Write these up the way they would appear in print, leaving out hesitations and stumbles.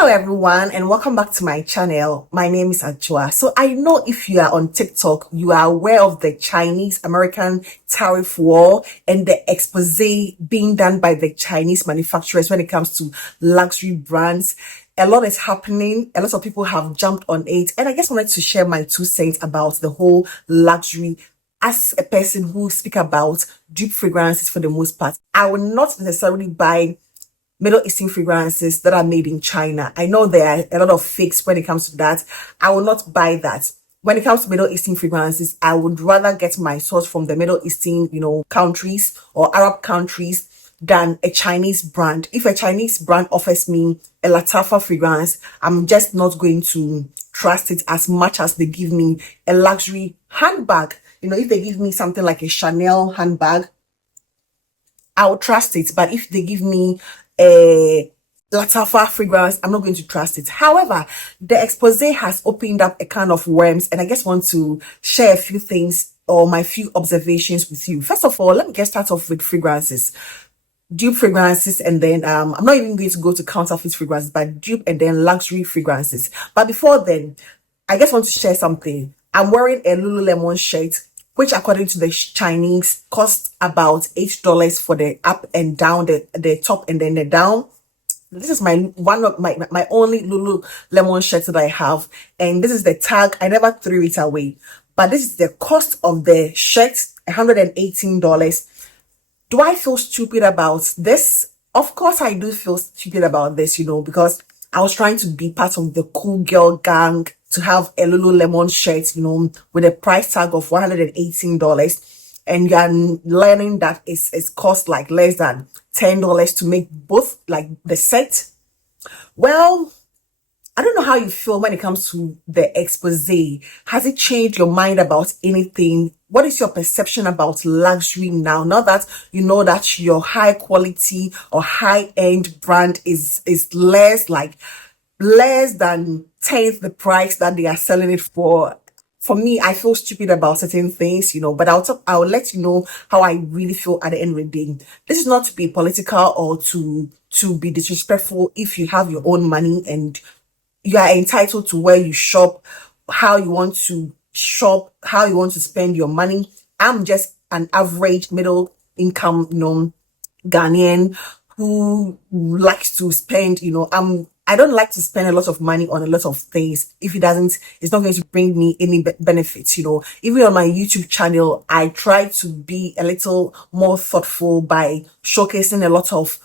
Hello everyone and welcome back to my channel. My name is Ajua. So I know if you are on TikTok, you are aware of the Chinese-American tariff war and the expose being done by the Chinese manufacturers when it comes to luxury brands. A lot is happening. A lot of people have jumped on it. And I just wanted to share my 2 cents about the whole luxury. As a person who speak about dupe fragrances for the most part, I will not necessarily buy Middle Eastern fragrances that are made in China. I know there are a lot of fakes when it comes to that. I will not buy that. When it comes to Middle Eastern fragrances, I would rather get my source from the Middle Eastern, countries or Arab countries than a Chinese brand. If a Chinese brand offers me a Latafa fragrance, I'm just not going to trust it as much as they give me a luxury handbag. If they give me something like a Chanel handbag, I'll trust it. But if they give me a Latafa fragrance, I'm not going to trust it. However, the expose has opened up a can of worms, and I just want to share a few things or my few observations with you. First of all, let me get started off with fragrances. Dupe fragrances, and then I'm not even going to go to counterfeit fragrances, but dupe and then luxury fragrances. But before then, I just want to share something. I'm wearing a Lululemon shirt, which according to the Chinese cost about $8 for the up and down, the top and then the down. This is my only Lululemon shirt that I have, and this is the tag. I never threw it away, but this is the cost of the shirt, $118. Do I feel stupid about this? Of course I do feel stupid about this, because I was trying to be part of the cool girl gang to have a Lululemon shirt, with a price tag of $118. And you're learning that it's cost like less than $10 to make both like the set. Well, I don't know how you feel when it comes to the expose. Has it changed your mind about anything? What is your perception about luxury now? Now that you know that your high quality or high end brand is less than 10th the price that they are selling it for. For me, I feel stupid about certain things, but I'll let you know how I really feel at the end of the day. This is not to be political or to be disrespectful. If you have your own money and you are entitled to where you shop, how you want to shop, how you want to spend your money. I'm just an average middle income, Ghanaian who likes to spend, I don't like to spend a lot of money on a lot of things if it's not going to bring me any benefits, Even on my YouTube channel, I try to be a little more thoughtful by showcasing a lot of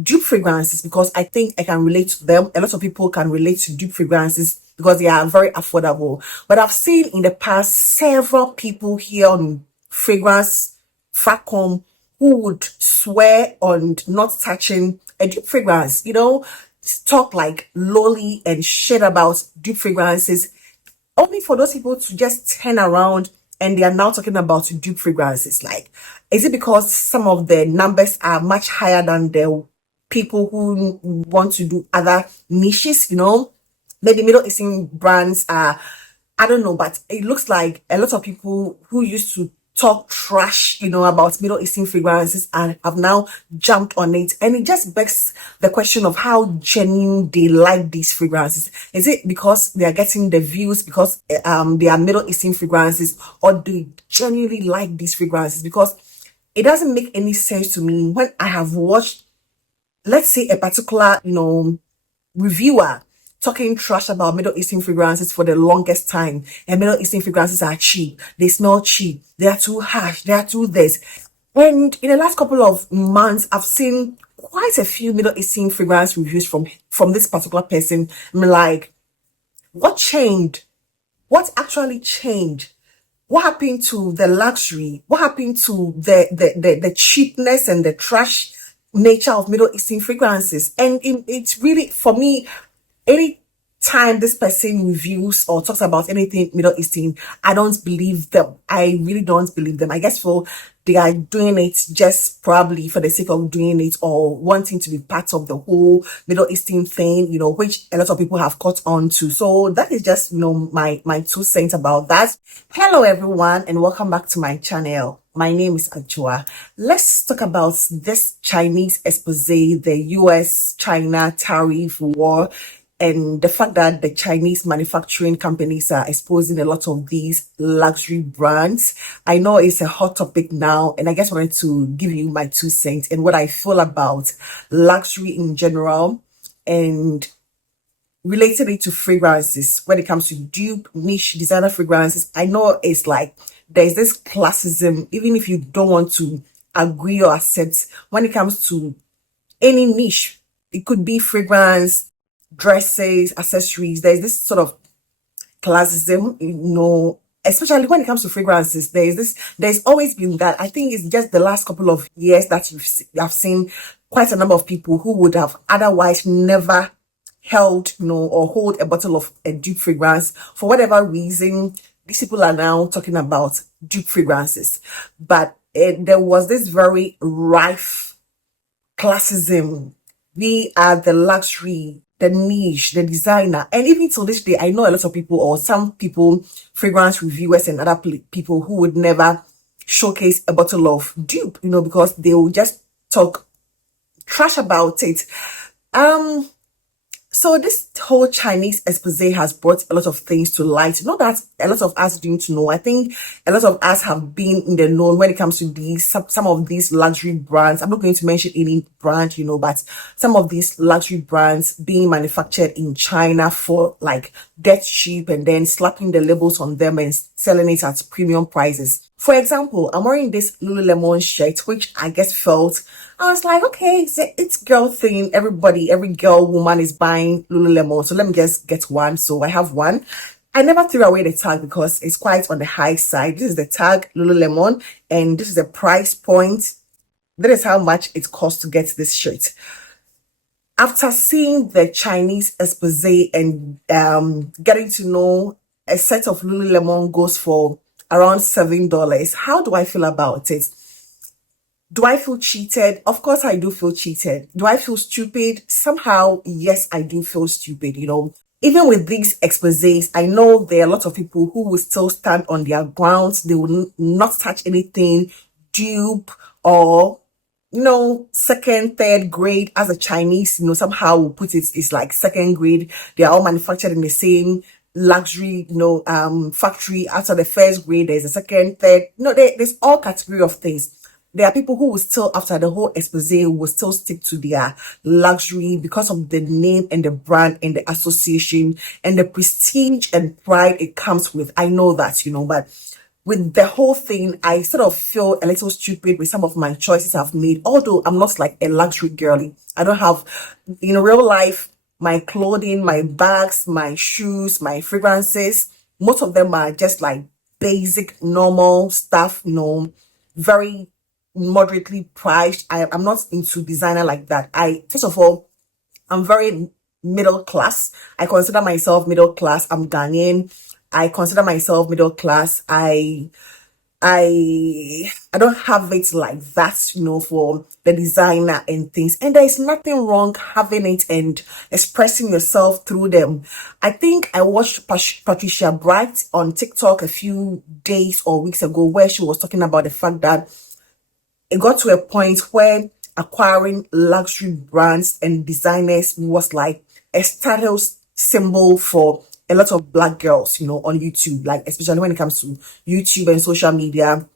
dupe fragrances because I think I can relate to them. A lot of people can relate to dupe fragrances because they are very affordable. But I've seen in the past several people here on Fragrance Facom who would swear on not touching a dupe fragrance, talk like lolly and shit about dupe fragrances, only for those people to just turn around and they are now talking about dupe fragrances. Like, is it because some of the numbers are much higher than the people who want to do other niches, Maybe Middle Eastern brands are, I don't know, but it looks like a lot of people who used to talk trash, about Middle Eastern fragrances and have now jumped on it. And it just begs the question of how genuine they like these fragrances. Is it because they are getting the views because they are Middle Eastern fragrances, or do they genuinely like these fragrances? Because it doesn't make any sense to me when I have watched, let's say, a particular, reviewer talking trash about Middle Eastern fragrances for the longest time. And Middle Eastern fragrances are cheap. They smell cheap. They are too harsh. They are too this. And in the last couple of months, I've seen quite a few Middle Eastern fragrance reviews from this particular person. I'm like, what changed? What actually changed? What happened to the luxury? What happened to the cheapness and the trash nature of Middle Eastern fragrances? And it's really, for me, any time this person reviews or talks about anything Middle Eastern, I don't believe them. I really don't believe them. I guess they are doing it just probably for the sake of doing it or wanting to be part of the whole Middle Eastern thing, which a lot of people have caught on to. So that is just, my 2 cents about that. Hello everyone and welcome back to my channel. My name is Ajua. Let's talk about this Chinese expose, the US-China tariff war. and the fact that the Chinese manufacturing companies are exposing a lot of these luxury brands. I know it's a hot topic now, and I just wanted to give you my 2 cents and what I feel about luxury in general, and related it to fragrances when it comes to dupe, niche, designer fragrances. I know it's like there's this classism, even if you don't want to agree or accept when it comes to any niche. It could be fragrance, dresses, accessories. There's this sort of classism, especially when it comes to fragrances. There's always been that. I think it's just the last couple of years that I've seen quite a number of people who would have otherwise never held, or hold a bottle of a dupe fragrance. For whatever reason, these people are now talking about dupe fragrances. But there was this very rife classism. We are the luxury, the niche, the designer. And even till this day, I know a lot of people, or some people, fragrance reviewers and other people who would never showcase a bottle of dupe, because they will just talk trash about it. So this whole Chinese expose has brought a lot of things to light. Not that a lot of us didn't know. I think a lot of us have been in the know when it comes to these, some of these luxury brands. I'm not going to mention any brand, but some of these luxury brands being manufactured in China for like dead cheap, and then slapping the labels on them and selling it at premium prices. For example, I'm wearing this Lululemon shirt, which I was like, okay, it's girl thing. Every girl, woman is buying Lululemon. So let me just get one. So I have one. I never threw away the tag because it's quite on the high side. This is the tag, Lululemon, and this is the price point. That is how much it costs to get this shirt. After seeing the Chinese expose and getting to know a set of Lululemon goes for around $7, how do I feel about it? Do I feel cheated? Of course, I do feel cheated. Do I feel stupid? Somehow, yes, I do feel stupid, Even with these exposés, I know there are a lot of people who will still stand on their grounds. They will not touch anything dupe or, second, third grade. As a Chinese, somehow we'll put it's like second grade. They are all manufactured in the same luxury, factory. After the first grade, there's a second, third. There's all category of things. There are people who will still, after the whole expose, will still stick to their luxury because of the name and the brand and the association and the prestige and pride it comes with. I know that, but with the whole thing, I sort of feel a little stupid with some of my choices I've made. Although I'm not like a luxury girly. I don't have, in real life, my clothing, my bags, my shoes, my fragrances, most of them are just like basic, normal stuff, very moderately priced. I'm not into designer like that. First of all, I'm very middle class. I consider myself middle class. I'm Ghanaian. I consider myself middle class. I don't have it like that, for the designer and things. And there is nothing wrong having it and expressing yourself through them. I think I watched Patricia Bright on TikTok a few days or weeks ago, where she was talking about the fact that it got to a point where acquiring luxury brands and designers was like a status symbol for a lot of black girls, on YouTube, like especially when it comes to YouTube and social media.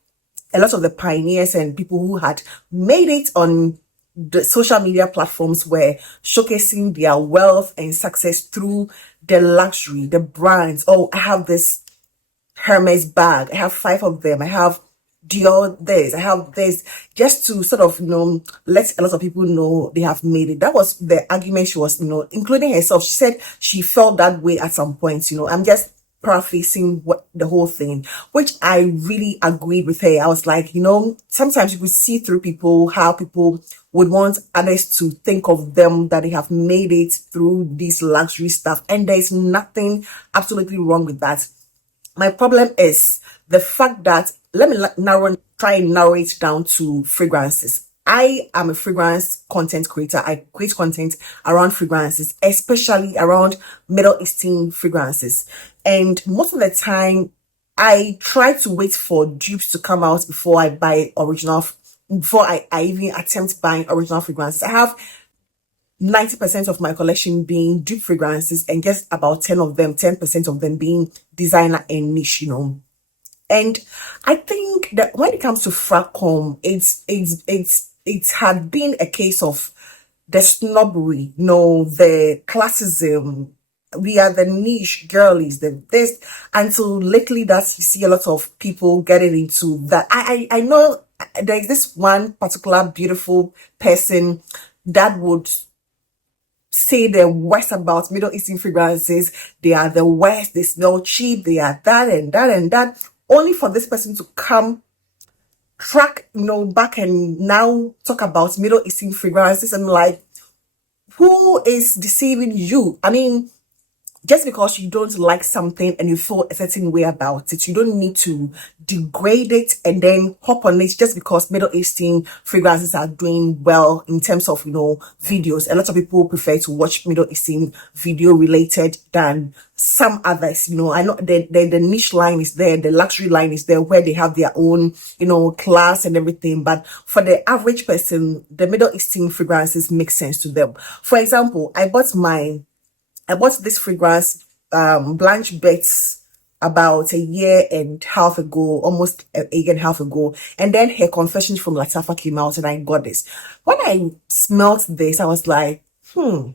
A lot of the pioneers and people who had made it on the social media platforms were showcasing their wealth and success through the luxury, the brands. Oh, I have this Hermes bag. I have 5 of them. I have Dior this, I have this, just to sort of, let a lot of people know they have made it. That was the argument she was, including herself. She said she felt that way at some point, I'm just paraphrasing what the whole thing, which I really agreed with her. I was like, sometimes you could see through people, how people would want others to think of them, that they have made it through this luxury stuff. And there's nothing absolutely wrong with that. My problem is the fact that, let me try and narrow it down to fragrances. I am a fragrance content creator. I create content around fragrances, especially around Middle Eastern fragrances. And most of the time, I try to wait for dupes to come out before I buy before I even attempt buying original fragrances. 90% of my collection being dupe fragrances, and just about 10% of them being designer and niche, And I think that when it comes to Fracom, it had been a case of the snobbery, the classism. We are the niche girlies, the this, until lately that you see a lot of people getting into that. I know there's this one particular beautiful person that would say the worst about Middle Eastern fragrances. They are the worst, they smell cheap, they are that and that and that, only for this person to come track, back and now talk about Middle Eastern fragrances. And like, who is deceiving you? I mean, just because you don't like something and you feel a certain way about it, you don't need to degrade it and then hop on it just because Middle Eastern fragrances are doing well in terms of, videos. A lot of people prefer to watch Middle Eastern video related than some others. I know the niche line is there, the luxury line is there where they have their own, class and everything. But for the average person, the Middle Eastern fragrances make sense to them. For example, I bought this fragrance, Blanche Betts, about a year and a half ago, almost a year and a half ago. And then her Confessions from Latafa came out and I got this. When I smelled this, I was like, do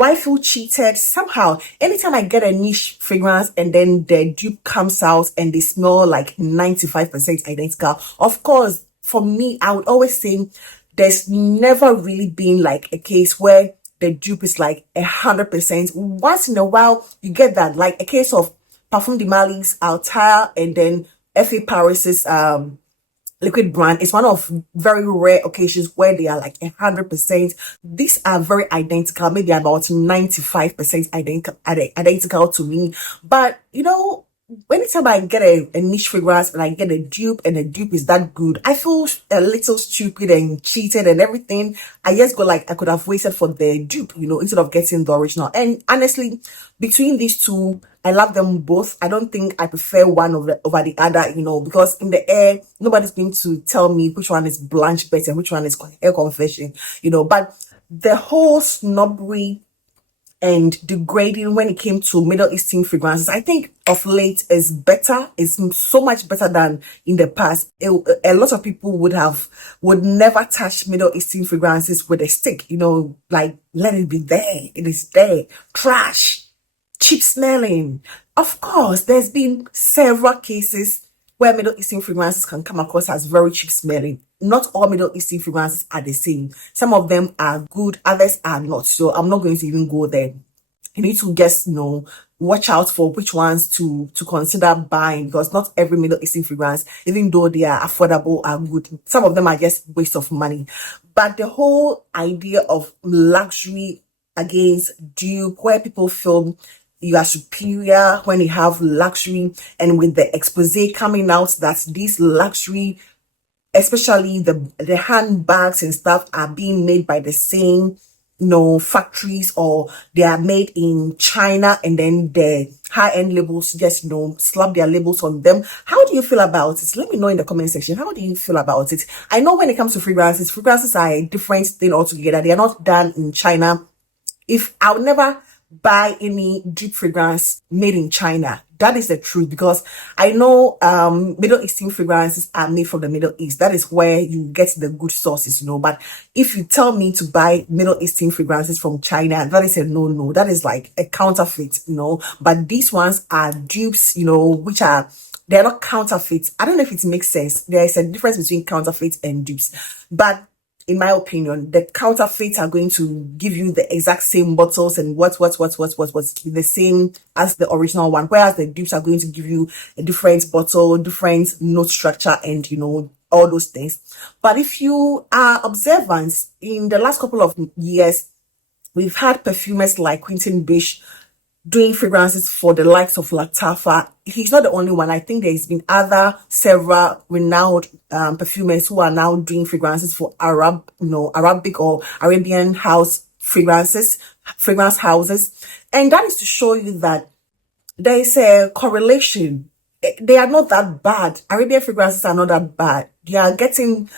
I feel cheated? Somehow, anytime I get a niche fragrance and then the dupe comes out and they smell like 95% identical, of course, for me, I would always say there's never really been like a case where the dupe is like 100%. Once in a while, you get that, like a case of Parfum de Mali's Altair and then F.A. Paris's liquid brand. It's one of very rare occasions where they are like 100%. These are very identical, maybe about 95% identical to me. But anytime I get a niche fragrance and I get a dupe and the dupe is that good, I feel a little stupid and cheated and everything. I just go like, I could have waited for the dupe, instead of getting the original. And honestly, between these two, I love them both. I don't think I prefer one over the other, because in the air, nobody's going to tell me which one is Blanche Betts and which one is Air Confession, but the whole snobbery and degrading when it came to Middle Eastern fragrances, I think of late is better. It's so much better than in the past. A lot of people would never touch Middle Eastern fragrances with a stick, like let it be there. It is there. Trash, cheap smelling. Of course, there's been several cases where Middle Eastern fragrances can come across as very cheap smelling. Not all Middle Eastern fragrances are the same. Some of them are good, others are not. So I'm not going to even go there. You need to just, watch out for which ones to consider buying, because not every Middle Eastern fragrance, even though they are affordable, are good. Some of them are just waste of money. But the whole idea of luxury against dupe, where people feel you are superior when you have luxury, and with the expose coming out that these luxury, especially the handbags and stuff, are being made by the same factories, or they are made in China, and then the high-end labels just slap their labels on them. How do you feel about it? Let me know in the comment section. How do you feel about it? I know when it comes to fragrances are a different thing altogether. They are not done in China. If I would never buy any dupe fragrance made in China, that is the truth, because I know Middle Eastern fragrances are made from the Middle East. That is where you get the good sources, But if you tell me to buy Middle Eastern fragrances from China, that is a no. That is like a counterfeit, But these ones are dupes, which they're not counterfeits. I don't know if it makes sense. There is a difference between counterfeits and dupes, but in my opinion, the counterfeits are going to give you the exact same bottles and what's the same as the original one, whereas the dupes are going to give you a different bottle, different note structure, and all those things. But if you are observant, in the last couple of years, we've had perfumers like Quentin Bish doing fragrances for the likes of Latafa. He's not the only one. I think there's been several renowned perfumers who are now doing fragrances for Arabic or Arabian fragrance houses. And that is to show you that there is a correlation. They are not that bad. Arabian fragrances are not that bad. They are getting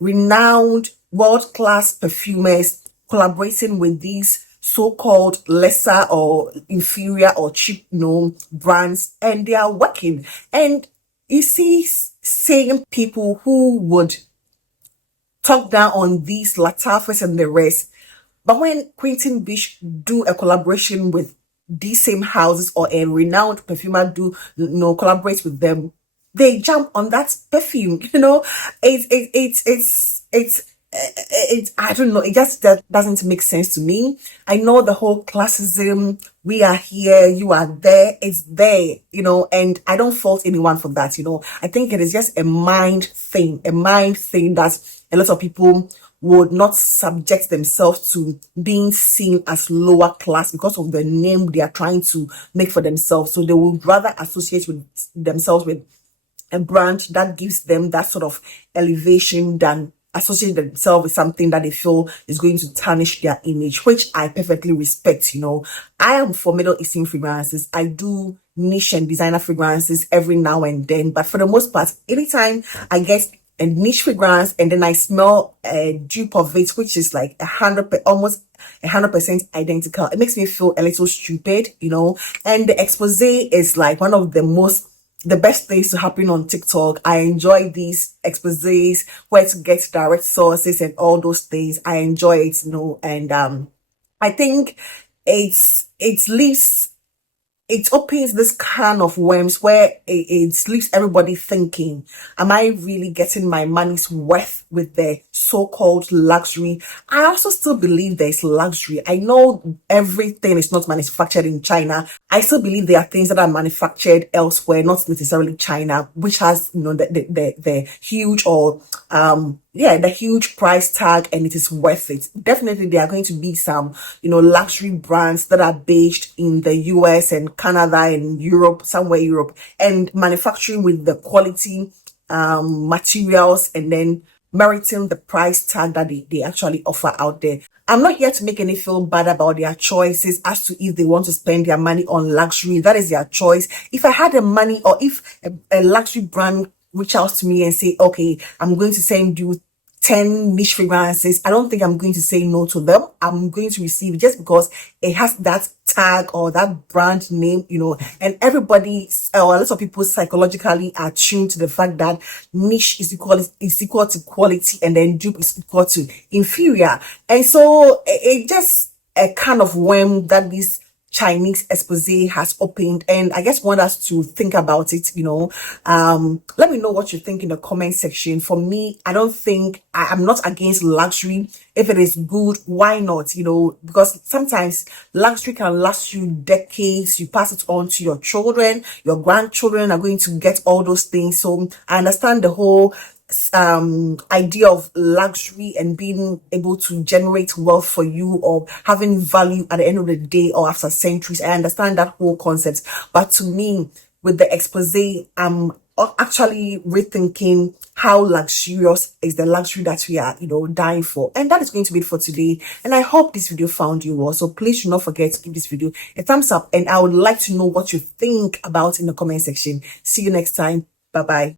renowned world-class perfumers collaborating with these so-called lesser or inferior or cheap, brands, and they are working. And you see, same people who would talk down on these Latifahs and the rest. But when Quentin Beach do a collaboration with these same houses, or a renowned perfumer do, collaborate with them, they jump on that perfume. It's I don't know. It just that doesn't make sense to me. I know the whole classism. We are here, you are there. It's there, and I don't fault anyone for that. I think it is just a mind thing that a lot of people would not subject themselves to being seen as lower class because of the name they are trying to make for themselves. So they would rather associate with themselves with a brand that gives them that sort of elevation than associate themselves with something that they feel is going to tarnish their image, which I perfectly respect. I am for Middle Eastern fragrances. I do niche and designer fragrances every now and then, but for the most part, anytime I get a niche fragrance and then I smell a dupe of it, which is like almost 100% identical, it makes me feel a little stupid, and the expose is like one of the best things to happen on TikTok. I enjoy these exposés, where to get direct sources and all those things. I enjoy it, and I think it leaves, it opens this can of worms where it leaves everybody thinking, am I really getting my money's worth with the so-called luxury? I also still believe there's luxury. I know everything is not manufactured in China. I still believe there are things that are manufactured elsewhere, not necessarily China, which has, the huge or, the huge price tag, and it is worth it. Definitely, there are going to be some, luxury brands that are based in the US and Canada and Europe, somewhere Europe, and manufacturing with the quality materials, and then meriting the price tag that they actually offer out there. I'm not here to make any feel bad about their choices as to if they want to spend their money on luxury. That is their choice. If I had the money, or if a luxury brand reach out to me and say, okay, I'm going to send you 10 niche fragrances, I don't think I'm going to say no to them. I'm going to receive it just because it has that tag or that brand name, and everybody, or a lot of people psychologically are tuned to the fact that niche is equal to quality, and then dupe is equal to inferior. And so it just a kind of worm that this Chinese expose has opened, and I just want us to think about it. Let me know what you think in the comment section. For me, I don't think I'm not against luxury. If it is good, why not? Because sometimes luxury can last you decades. You pass it on to your children, your grandchildren are going to get all those things. So I understand the whole idea of luxury and being able to generate wealth for you, or having value at the end of the day or after centuries. I understand that whole concept, but to me, with the expose, I'm actually rethinking how luxurious is the luxury that we are, dying for. And that is going to be it for today. And I hope this video found you well. So please do not forget to give this video a thumbs up, and I would like to know what you think about in the comment section. See you next time. Bye bye.